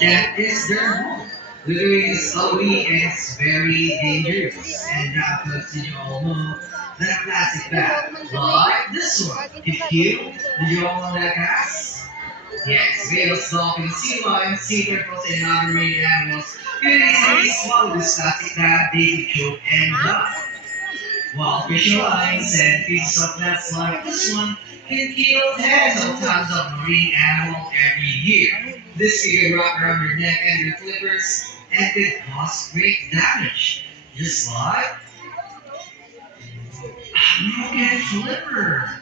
That is their home. Literally slowly and it's very dangerous. And that puts you all know that plastic bag. Like this one. If you, did you all know that guys? Yes, whales, dolphins, sea lions, sea turtles, and other marine animals can easily swallow this plastic bag they can choke and die. While fish lines and pieces of plants like this one can kill tens of tons of marine animals every year. This can wrap around your neck and your flippers and can cause great damage. Just like a broken flipper.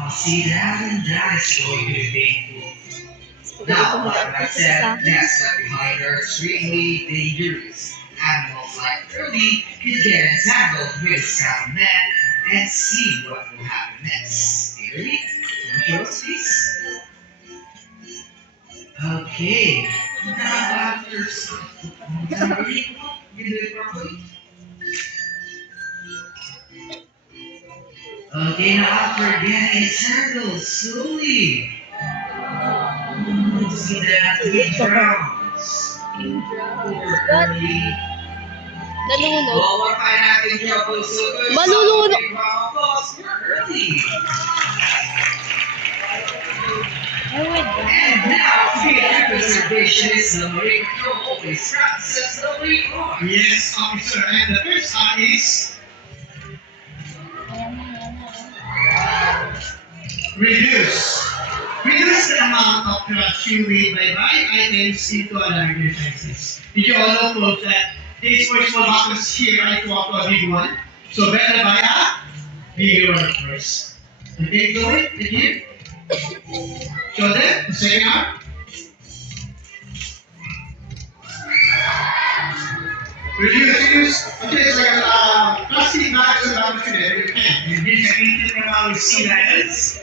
Oh, see that? And that is going to be painful. Now, like I said, next step behind are extremely dangerous. Animals like Curly can get entangled with some net and see what will happen next. Scary? Show us, please. Okay. Now, after some you do it properly. Okay, now after getting entangled slowly. See that three drowns. Poor Curly. Nalunod. Well, what find natin siya po so good. Malulunod. Big round of applause for Curly. Oh my God. And now, fear preservation is the Marine Patrol always practices the Marine Corps. Yes, officer. And the first one is reduce. Reduce the amount of trash you weigh by buying items into larger sizes. Did you all know, folks, that these four small boxes here are equal to a big one? So better buy a bigger one first. Okay, go it again. Show them the second arm. Reduce. Okay, it's like a plastic bag is about to do. Reduce anything around with sea lions.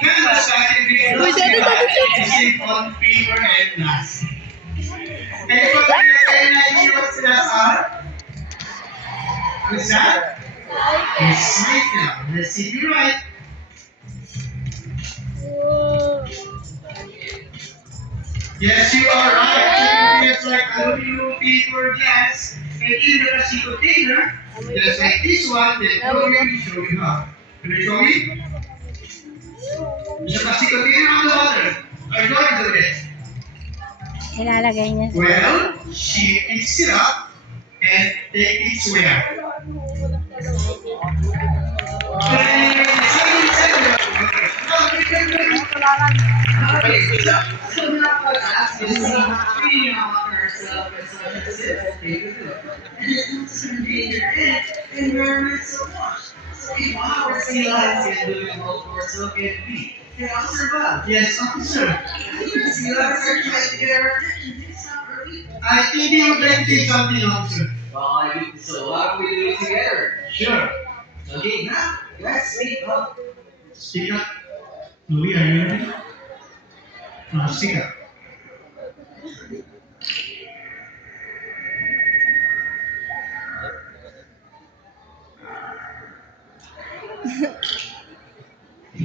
Canvas bag can be using on paper and plastic. And if you have any idea what that are? What's that? Recycle. Let's see if you're right. Yes, you are right. It's like aluminum, paper, glass, and even a plastic container. Just like this one, then going to show you how. Can you show me? It's a plastic container on the water. Are you going to do this? Ilalagay niya. Well, she picks it up and takes it where? Yes, officer. I think you would like to say something, officer. So why don't we do it together? Sure. Okay, now let's speak up. Speak up. Louis, are you ready? No, speak up.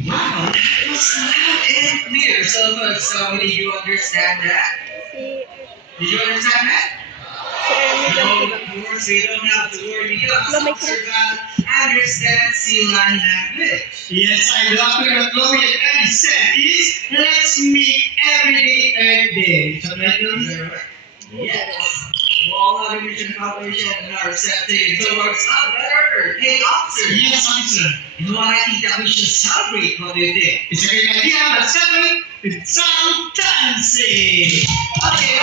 Wow, that was loud and clear. So, somebody, you understand that? Si, Did you understand that? si Ernie lang No, sila. of course, we don't have to worry because No, may Officer Val understands sea lion language. Yes, I love what Chloe and Ellie said is, let's meet every day, every day. So, right, Chloe? Yes. All our mission calculation and our setting towards a better hey, officer. Yes, officer. You know what? I think that we should celebrate what they did. It's a great idea. Let's celebrate with some dancing. Okay,